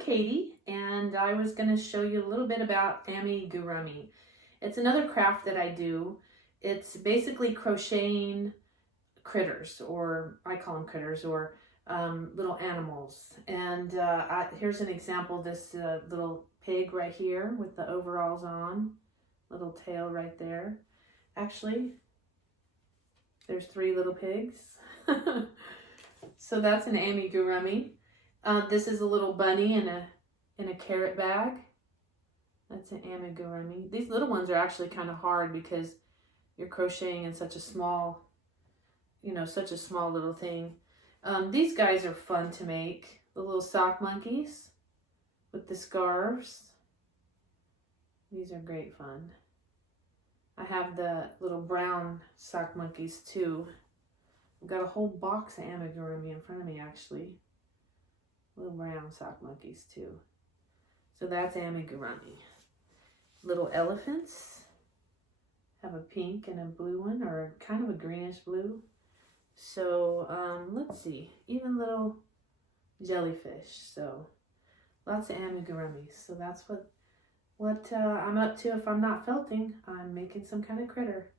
Katie, and I was going to show you a little bit about amigurumi. It's another craft that I do. It's basically crocheting critters, or I call them critters, or little animals. And here's an example, this little pig right here with the overalls on, little tail right there. Actually, there's 3 little pigs. So that's an amigurumi. This is a little bunny in a carrot bag. That's an amigurumi. These little ones are actually kind of hard because you're crocheting in such a small, such a small little thing. These guys are fun to make. The little sock monkeys with the scarves. These are great fun. I have the little brown sock monkeys too. I've got a whole box of amigurumi in front of me actually. Little brown sock monkeys too. So that's amigurumi. Little elephants. Have a pink and a blue one, or kind of a greenish blue. So let's see, even little jellyfish. So lots of amigurumis. So that's what I'm up to if I'm not felting. I'm making some kind of critter.